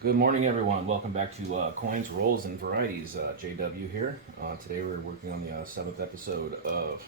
Good morning, everyone. Welcome back to Coins, Rolls, and Varieties. JW here. Today we're working on the seventh episode of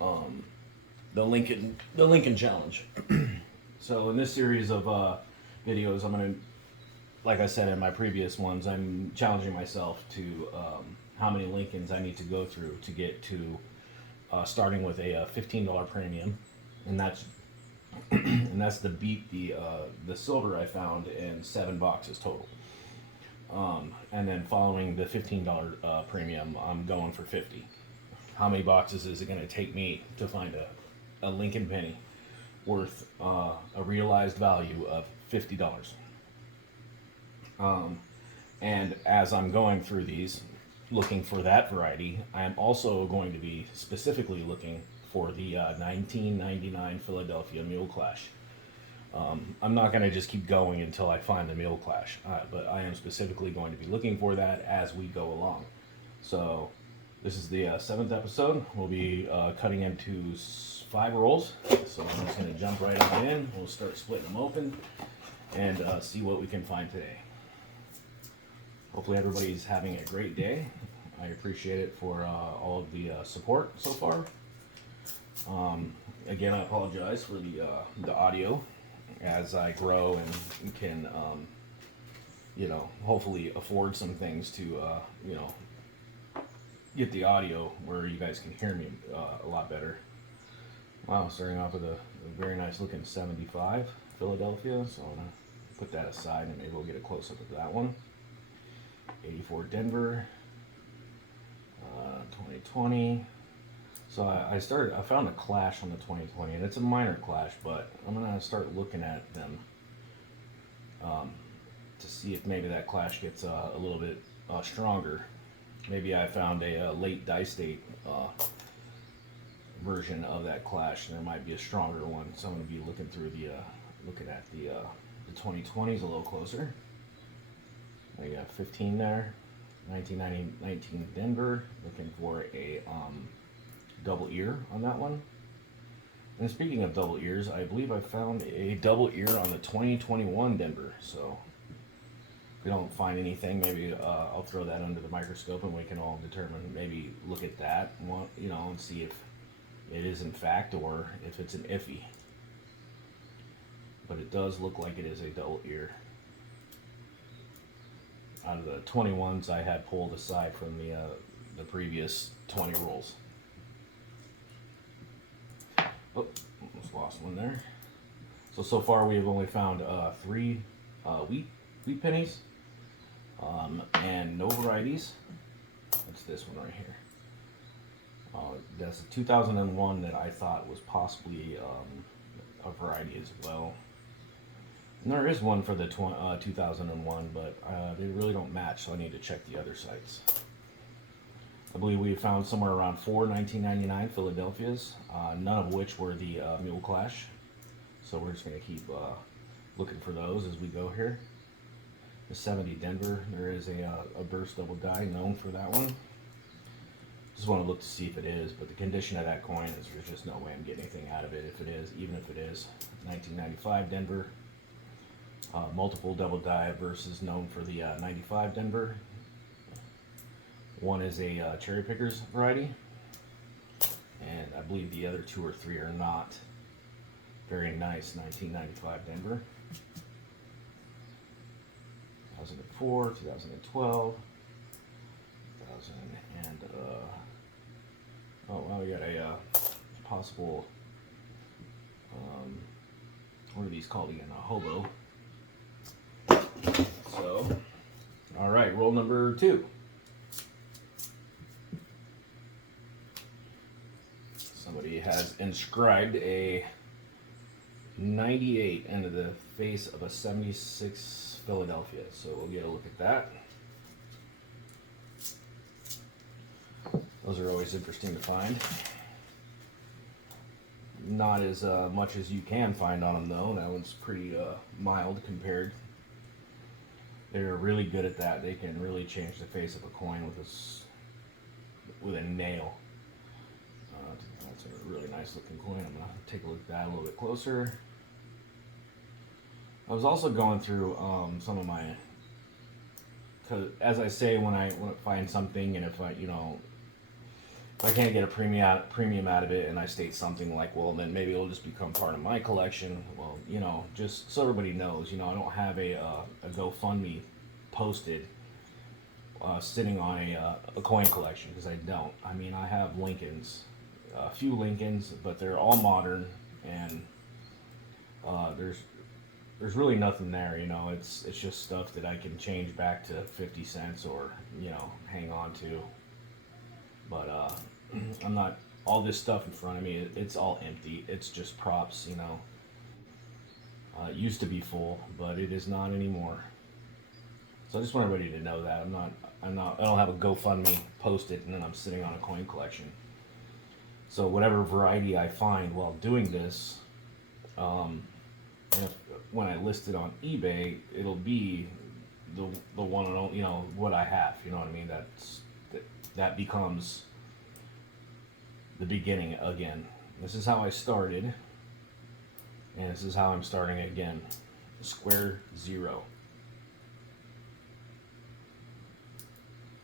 the Lincoln Challenge. So in this series of videos, I'm gonna, like I said in my previous ones, I'm challenging myself to how many Lincolns I need to go through to get to starting with a $15 premium, and that's to beat the silver I found in 7 boxes total. And then following the $15 premium, I'm going for 50. How many boxes is it going to take me to find a Lincoln penny worth a realized value of $50? And as I'm going through these, looking for that variety, I am also going to be specifically looking for the 1999 Philadelphia Mule Clash. I'm not going to just keep going until I find the Mule Clash, but I am specifically going to be looking for that as we go along. So this is the seventh episode. We'll be cutting into 5 rolls. So I'm just going to jump right on in. We'll start splitting them open and see what we can find today. Hopefully everybody's having a great day. I appreciate it for all of the support so far. Again, I apologize for the audio as I grow and can, hopefully afford some things to, get the audio where you guys can hear me a lot better. Wow, starting off with a very nice looking 75 Philadelphia, so I'm going to put that aside and maybe we'll get a close up of that one. 84 Denver, 2020. So I found a clash on the 2020, and it's a minor clash, but I'm gonna start looking at them to see if maybe that clash gets a little bit stronger. Maybe I found a late die state version of that clash, and there might be a stronger one. So I'm gonna be looking through looking at the 2020s a little closer. I got 15 there, 19 Denver. Looking for a double ear on that one. And speaking of double ears, I believe I found a double ear on the 2021 Denver. So if we don't find anything, maybe I'll throw that under the microscope and we can all determine, maybe look at that, and see if it is in fact or if it's an iffy. But it does look like it is a double ear. Out of the 21s I had pulled aside from the previous 20 rolls. Oh, almost lost one there. So far we have only found 3 wheat pennies and no varieties. That's this one right here. That's a 2001 that I thought was possibly a variety as well. And there is one for the 2001, but they really don't match, so I need to check the other sites. I believe we found somewhere around 4 1999 Philadelphias, none of which were the Mule Clash. So we're just going to keep looking for those as we go here. The 70 Denver, there is a burst double die known for that one. Just want to look to see if it is, but the condition of that coin is there's just no way I'm getting anything out of it if it is, even if it is. 1995 Denver, multiple double die versus known for the 95 Denver. One is a cherry pickers variety, and I believe the other 2 or 3 are not. Very nice 1995 Denver. 2004, 2012, 2000 and oh well, we got a possible what are these called again? A hobo. So, all right, roll number 2. Somebody has inscribed a 98 into the face of a 76 Philadelphia. So we'll get a look at that. Those are always interesting to find. Not as much as you can find on them though. That one's pretty mild compared. They're really good at that. They can really change the face of a coin with a nail. That's a really nice looking coin. I'm going to take a look at that a little bit closer. I was also going through some of my, cause as I say, when I find something, and if I, if I can't get a premium out of it, and I state something like, well, then maybe it'll just become part of my collection. Well, just so everybody knows, I don't have a GoFundMe posted sitting on a coin collection, because I don't. I mean, I have Lincolns, a few Lincolns, but they're all modern, and there's really nothing there. It's just stuff that I can change back to 50 cents or hang on to. But I'm not, all this stuff in front of me, it's all empty. It's just props. It used to be full, but it is not anymore. So I just want everybody to know that I don't have a GoFundMe posted and then I'm sitting on a coin collection. So whatever variety I find while doing this, and when I list it on eBay, it'll be the one and only, what I have. You know what I mean? That becomes the beginning again. This is how I started, and this is how I'm starting again. Square zero.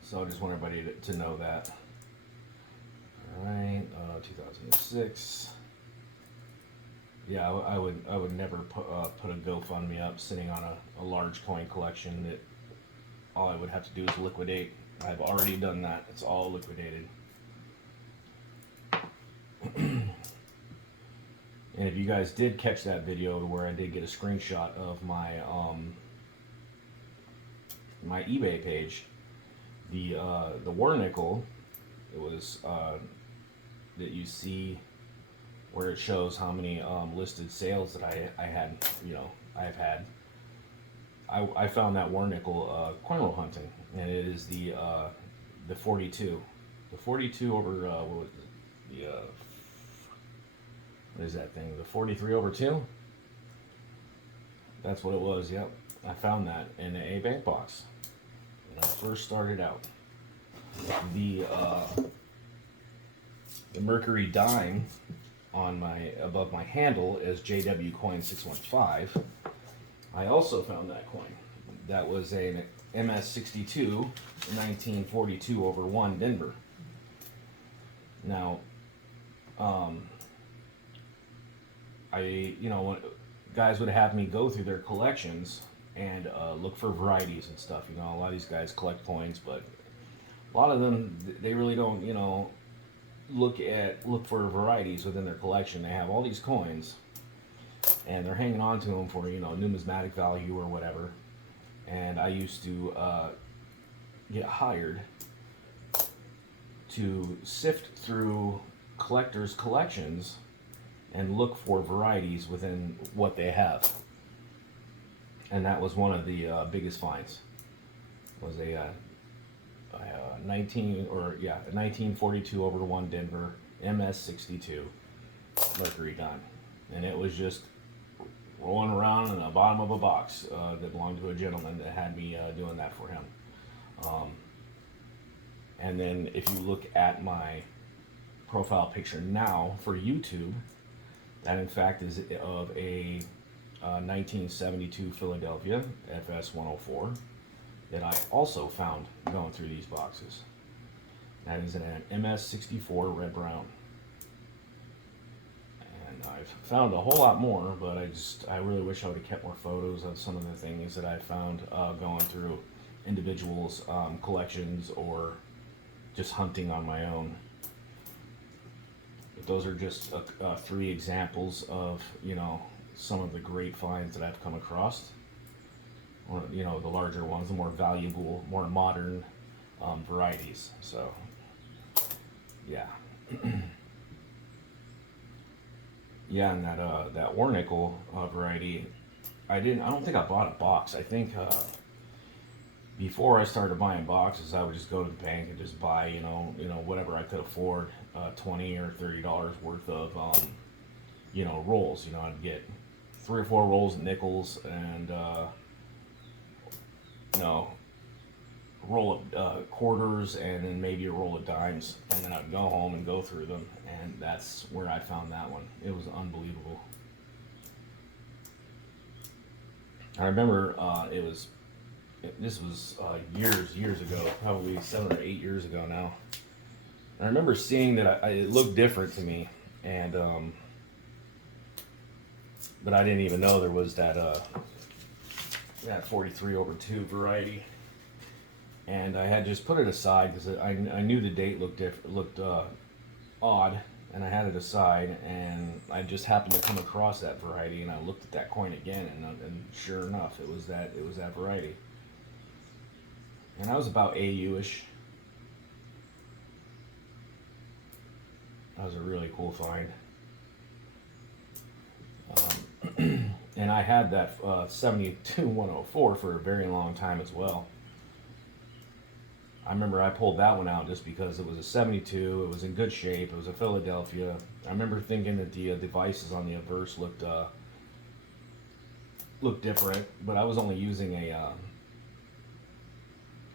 So I just want everybody to know that. Alright, 2006. Yeah, I would never put a GoFundMe up sitting on a large coin collection that all I would have to do is liquidate. I've already done that. It's all liquidated. And if you guys did catch that video to where I did get a screenshot of my my eBay page, the war nickel, it was that you see where it shows how many listed sales that I had, I've had. I found that war nickel coin roll hunting, and it is the 42, the 42 over what was it? What is that thing? The 43 over 2. That's what it was. Yep, I found that in a bank box when I first started out. The Mercury dime on above my handle is JW Coin 615. I also found that coin. That was a MS62 1942 over 1 Denver. Now, guys would have me go through their collections and look for varieties and stuff. A lot of these guys collect coins, but a lot of them, they really don't, look for varieties within their collection. They have all these coins, and they're hanging on to them for numismatic value or whatever. And I used to get hired to sift through collectors' collections and look for varieties within what they have. And that was one of the biggest finds. Was a 1942 over 1 Denver MS62 Mercury dime, and it was just rolling around in the bottom of a box that belonged to a gentleman that had me doing that for him. And then if you look at my profile picture now for YouTube, that in fact is of a 1972 Philadelphia FS104 that I also found going through these boxes. That is an MS64 red brown. And I've found a whole lot more, but I really wish I would have kept more photos of some of the things that I found going through individuals' collections or just hunting on my own. But those are just 3 examples of some of the great finds that I've come across. Or, the larger ones, the more valuable, more modern varieties. So, yeah. Yeah, and that war nickel variety, I don't think I bought a box. I think before I started buying boxes, I would just go to the bank and just buy, whatever I could afford, $20 or $30 worth of, rolls. I'd get 3 or 4 rolls of nickels and roll of quarters, and then maybe a roll of dimes, and then I'd go home and go through them, and that's where I found that one. It was unbelievable. I remember this was years ago, probably 7 or 8 years ago now. And I remember seeing that it looked different to me, and but I didn't even know there was that 43/2 variety. And I had just put it aside because I knew the date looked odd, and I had it aside, and I just happened to come across that variety, and I looked at that coin again, and sure enough, it was that variety. And I was about AU-ish. That was a really cool find. And I had that 72-104 for a very long time as well. I remember I pulled that one out just because it was a 72. It was in good shape. It was a Philadelphia. I remember thinking that the devices on the obverse looked different, but I was only using a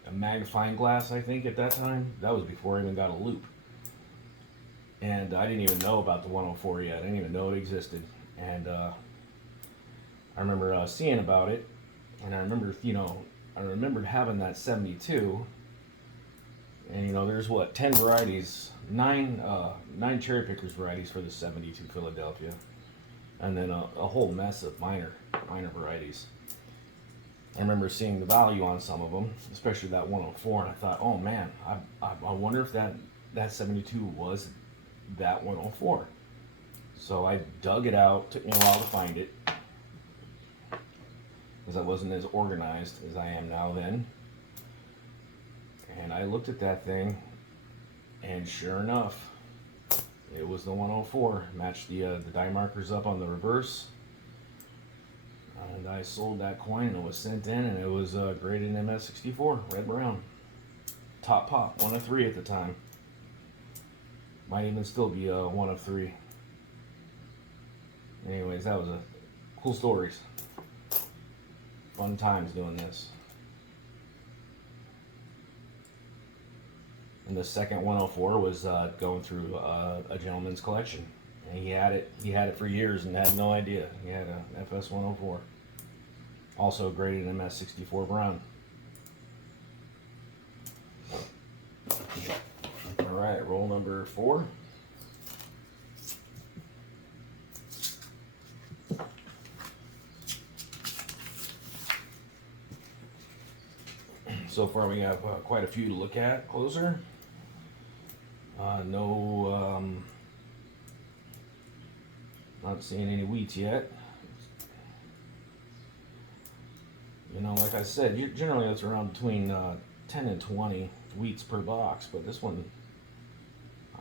magnifying glass, I think, at that time. That was before I even got a loop. And I didn't even know about the 104 yet. I didn't even know it existed. And I remember seeing about it, and I remembered having that 72. And there's 10 varieties, nine cherry pickers varieties for the 72 Philadelphia, and then a whole mess of minor varieties. I remember seeing the value on some of them, especially that 104, and I thought, oh man, I wonder if that 72 was that 104. So I dug it out. Took me a while to find it, because I wasn't as organized as I am now then. And I looked at that thing, and sure enough, it was the 104. Matched the die markers up on the reverse. And I sold that coin, and it was sent in, and it was graded MS64, red brown. Top pop, 1 of 3 at the time. Might even still be 1 of 3. Anyways, that was a cool stories. Fun times doing this. And the second 104 was going through a gentleman's collection, and he had it for years and had no idea. He had a FS 104, also graded MS64 brown. All right, roll number 4. So far we have quite a few to look at closer. Not seeing any wheats yet. Like I said, generally it's around between 10 and 20 wheats per box, but this one,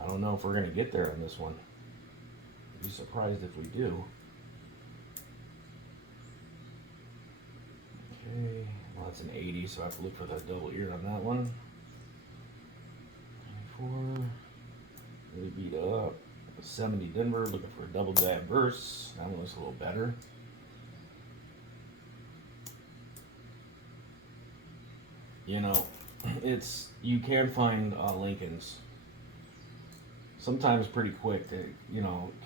I don't know if we're going to get there on this one. I'd be surprised if we do. Okay, well that's an 80, so I have to look for the double ear on that one. 94, really beat up. 70 Denver, looking for a double diverse. That one looks a little better. You can find Lincolns sometimes pretty quick to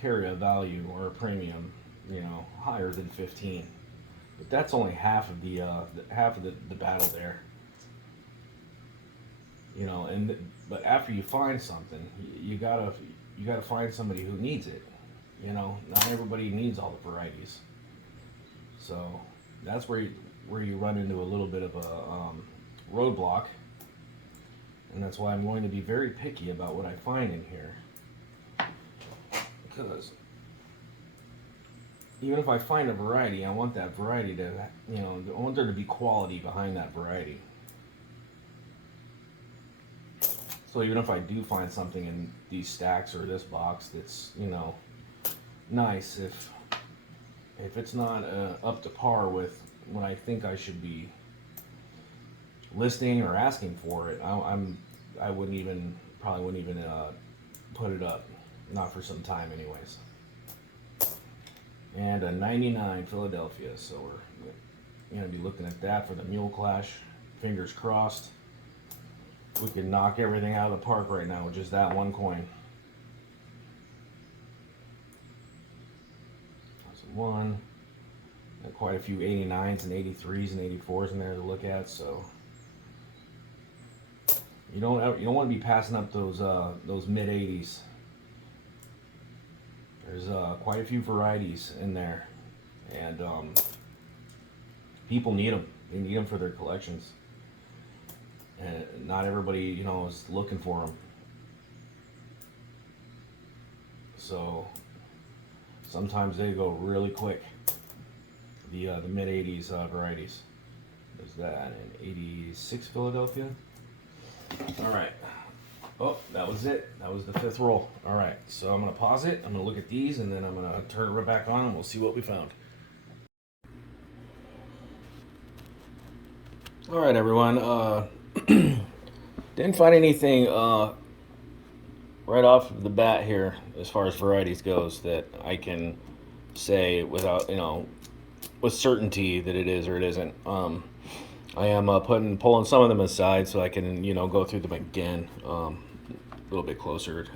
carry a value or a premium higher than 15, but that's only half of the battle there. But after you find something, you gotta find somebody who needs it. Not everybody needs all the varieties, so that's where you run into a little bit of a roadblock, and that's why I'm going to be very picky about what I find in here, because even if I find a variety, I want that variety to, I want there to be quality behind that variety. So even if I do find something in these stacks or this box that's, nice, if it's not up to par with what I think I should be listing or asking for it, I wouldn't even put it up, not for some time anyways. And a 99 Philadelphia, so we're gonna be looking at that for the Mule Clash. Fingers crossed we can knock everything out of the park right now with just that one coin. That's a 1, Got quite a few 89s and 83s and 84s in there to look at, so you don't want to be passing up those mid 80s. There's quite a few varieties in there, and people need them. They need them for their collections, and not everybody, you know, is looking for them. So sometimes they go really quick. The mid 80s varieties. There's that in 86 Philadelphia. All right. Oh, that was it. That was the 5th roll. All right, so I'm gonna pause it. I'm gonna look at these, and then I'm gonna turn it right back on, and we'll see what we found. All right, everyone. Didn't find anything right off the bat here as far as varieties goes that I can say without, you know, with certainty that it is or it isn't. I am pulling some of them aside so I can, you know, go through them again a little bit closer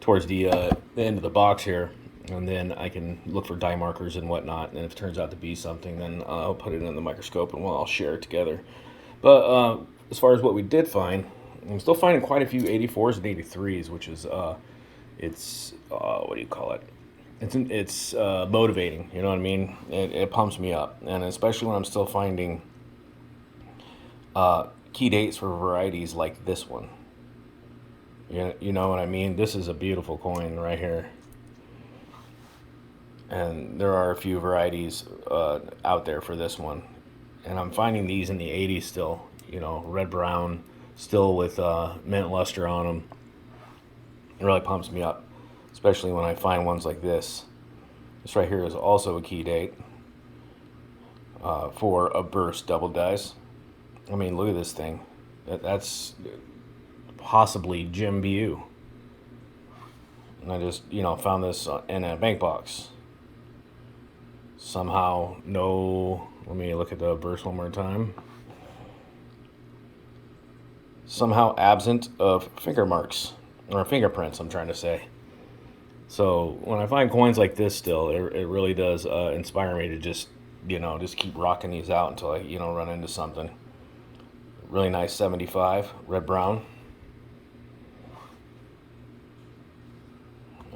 towards the end of the box here, and then I can look for dye markers and whatnot. And if it turns out to be something, then I'll put it in the microscope and I'll share it together. But as far as what we did find, I'm still finding quite a few 84s and 83s, which is it's what do you call it? It's motivating, you know what I mean? It pumps me up, and especially when I'm still finding key dates for varieties like this one. You know what I mean? This is a beautiful coin right here, and there are a few varieties out there for this one, and I'm finding these in the 80s still. You know, red brown, still with mint luster on them. It really pumps me up, especially when I find ones like this. This right here is also a key date for a burst double dice. I mean, look at this thing. That's possibly Jim Bu. And I just, you know, found this in a bank box. Somehow, no, let me look at the burst one more time. Somehow absent of finger marks, or fingerprints, I'm trying to say. So when I find coins like this still, it really does inspire me to just, you know, just keep rocking these out until I, you know, run into something. Really nice 75, red brown.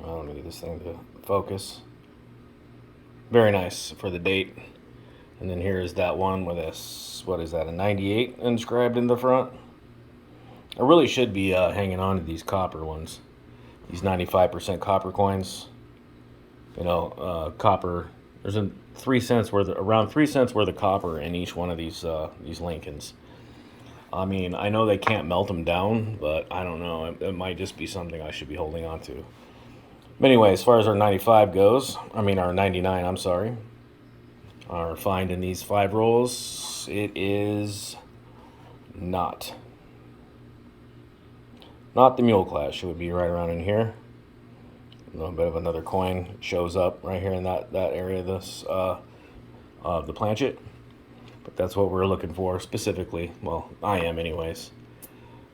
Oh, let me get this thing to focus. Very nice for the date. And then here's that one with this, what is that, a 98 inscribed in the front. I really should be hanging on to these copper ones. These 95% copper coins. You know, copper, there's a 3 cents worth, around 3 cents worth of copper in each one of these Lincolns. I mean, I know they can't melt them down, but I don't know. It might just be something I should be holding on to. But anyway, as far as our 95 goes, I mean our 99, I'm sorry, our find in these 5 rolls, it is not the Mule Clash. It would be right around in here. A little bit of another coin shows up right here in that area of this of the planchet. But that's what we're looking for specifically. Well, I am anyways.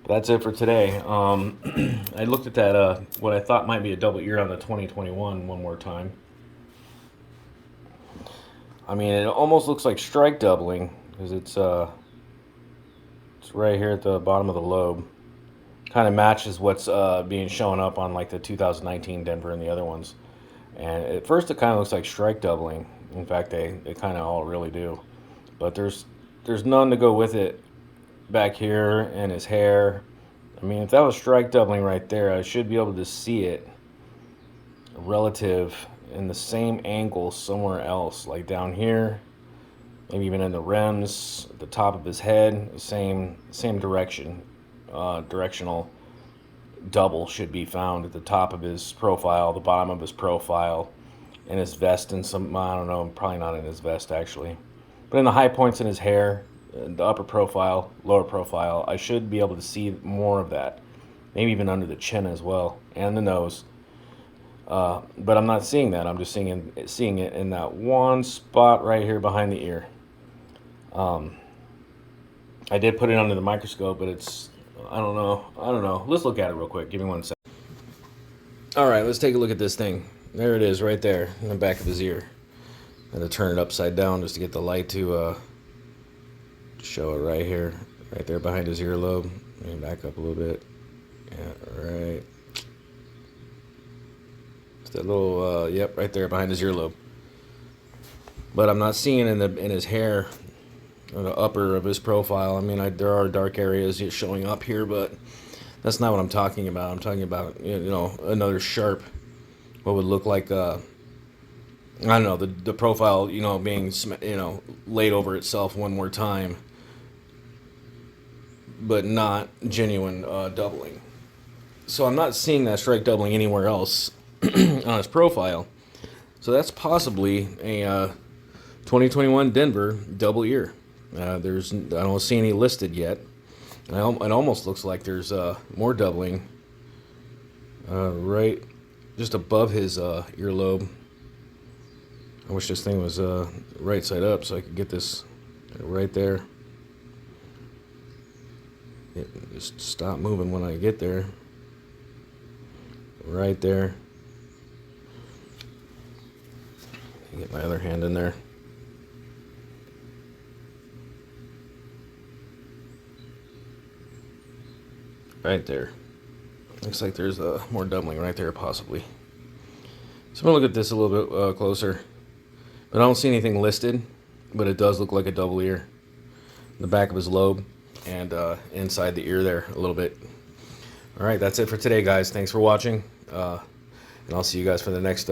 But that's it for today. I looked at that, what I thought might be a double ear on the 2021 one more time. I mean, it almost looks like strike doubling because it's right here at the bottom of the lobe. Kind of matches what's being shown up on like the 2019 Denver and the other ones. And at first it kind of looks like strike doubling. In fact, they kind of all really do. But there's none to go with it back here and his hair. I mean, if that was strike doubling right there, I should be able to see it relative in the same angle somewhere else, like down here, maybe even in the rims, at the top of his head, same direction. Directional double should be found at the top of his profile, the bottom of his profile, in his vest, and some, I don't know, probably not in his vest actually, but in the high points in his hair, the upper profile, lower profile, I should be able to see more of that, maybe even under the chin as well, and the nose. But I'm not seeing that. I'm just seeing it in that one spot right here behind the ear. I did put it under the microscope, but it's, I don't know. Let's look at it real quick. Give me 1 second. All right, let's take a look at this thing. There it is right there in the back of his ear. And to turn it upside down just to get the light to show it right here, right there behind his earlobe. Let me back up a little bit. Yeah, right. Just that little, yep, right there behind his earlobe. But I'm not seeing in his hair, or the upper of his profile. I mean, there are dark areas showing up here, but that's not what I'm talking about. I'm talking about, you know, another sharp, what would look like I don't know, the profile, you know, being, you know, laid over itself one more time, but not genuine doubling. So I'm not seeing that strike doubling anywhere else on his profile. So that's possibly a 2021 Denver double ear. I don't see any listed yet. It almost looks like there's more doubling right just above his earlobe. I wish this thing was right side up so I could get this right there. Just stop moving when I get there. Right there. Get my other hand in there. Right there. Looks like there's more doubling right there possibly. So I'm going to look at this a little bit closer. But I don't see anything listed, but it does look like a double ear. The back of his lobe and inside the ear there a little bit. All right, that's it for today, guys. Thanks for watching, and I'll see you guys for the next